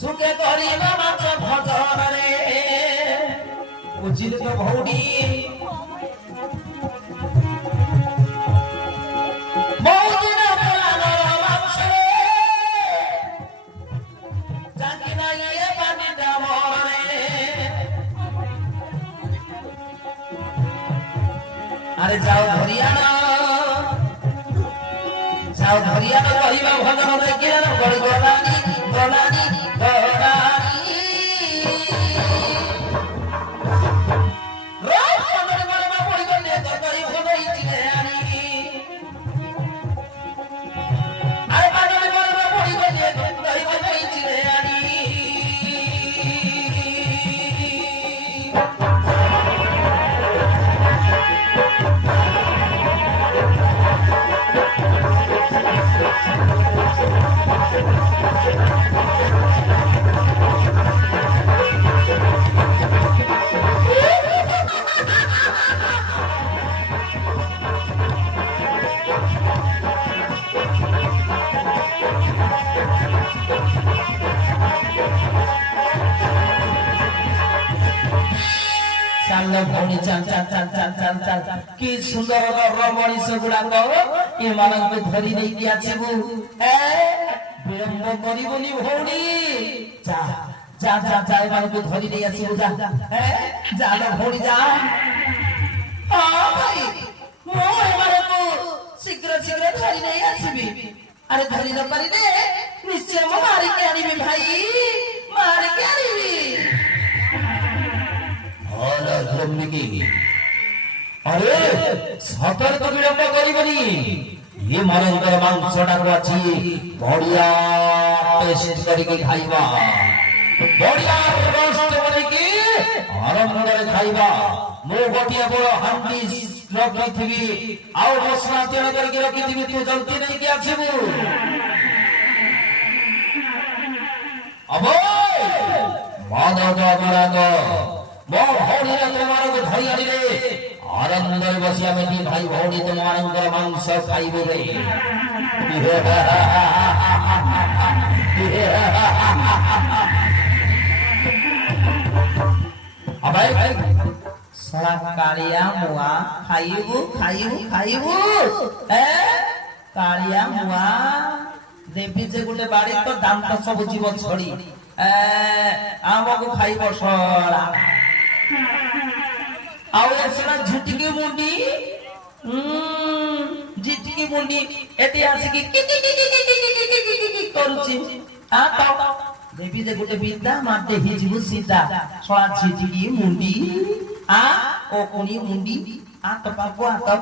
सुखे करिबा माछ भजन रे बुझिले तो भौडी बहुदिन पलानो माछ रे जाके ना ये पानी दामर रे अरे जाओ धरियाना कहिबा भजन देखिया गड़ी गलानी गलानी गलानी रोज पन्दर मारबा पड़ी गले तरकारी होई चिले आनी अरे पन्दर मारबा पड़ी गले तरकारी होई चिले आनी भौणी चाल चाल चाल चाल चाल चाल कि सुंदर मनीष गुड़ाक एमानंकु धरी नहीं कि आछिबु विलंब करिबनि भौणी जा जा जा जा एमानंकु धरी नहीं आछिबु जा जा लो भौणी जा भाई मो एमानंकु शीघ्र शीघ्र धरी नहीं आछिबि अरे धरी न परिले निश्चय मो मारी के आनिबि भाई मारी के आनिबि अरे सतर्क विलंब करिबनी ये मनंकर मांसटा को अछि बढ़िया टेस्ट करिके खाइबा बढ़िया रोस्ट करिके आरंभ करे खाइबा मो गोटिया बड़ हांडी रखिथिबी आउ मसला तेल करके रखिथिबी तू जल्दी नहीं के आछिबू अबो मानव मराग मो भौणी तुम्हारे को धरी आनी रे आनंद बसिया में भाई भौणी तुम्हारे मांस खाइबे रे अबे साला कालिया मुआ खाइबू खाइबू खाइबू कालिया मुआ देवी जे गुटे बाड़ी तो दाम तो सब जीव छड़ी आमको खाइब सला आउ एसना झुटकी मुंडी झुटकी मुंडी एते आसी की करूची आ तो देवी जे गुटे बिंदा माते हि जीव सीधा सला झुटकी मुंडी आ ओ कोनी मुंडी आ तो पापो आ तो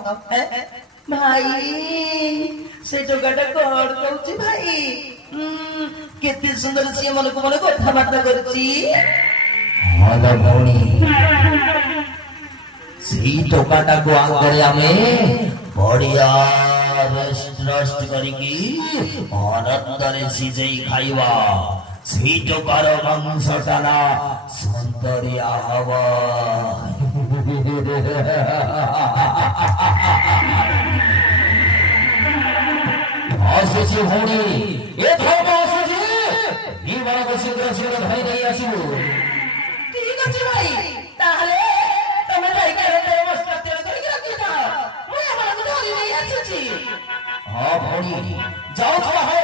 भाई से जगटा कर करूची भाई केते सुंदर से मन को कथा बार्ता करची हालो भौणी सी टोकाटा को आंगरे आमे बढ़िया रेस्ट करिकी आनंदरे सिजेई खाइबा सी टोकार मांसटाना सुंदरिया हवा आसुची भौणी ए धर्म आसुची ई बार को शीघ्र शीघ्र धरी नहीं आसिबु ठीक अछि भाई ताहले तमे भाई के व्यवस्था तेल करके रखि दा मैं बार को धरी नहीं आसुची हां भौणी जाओ थोड़ा है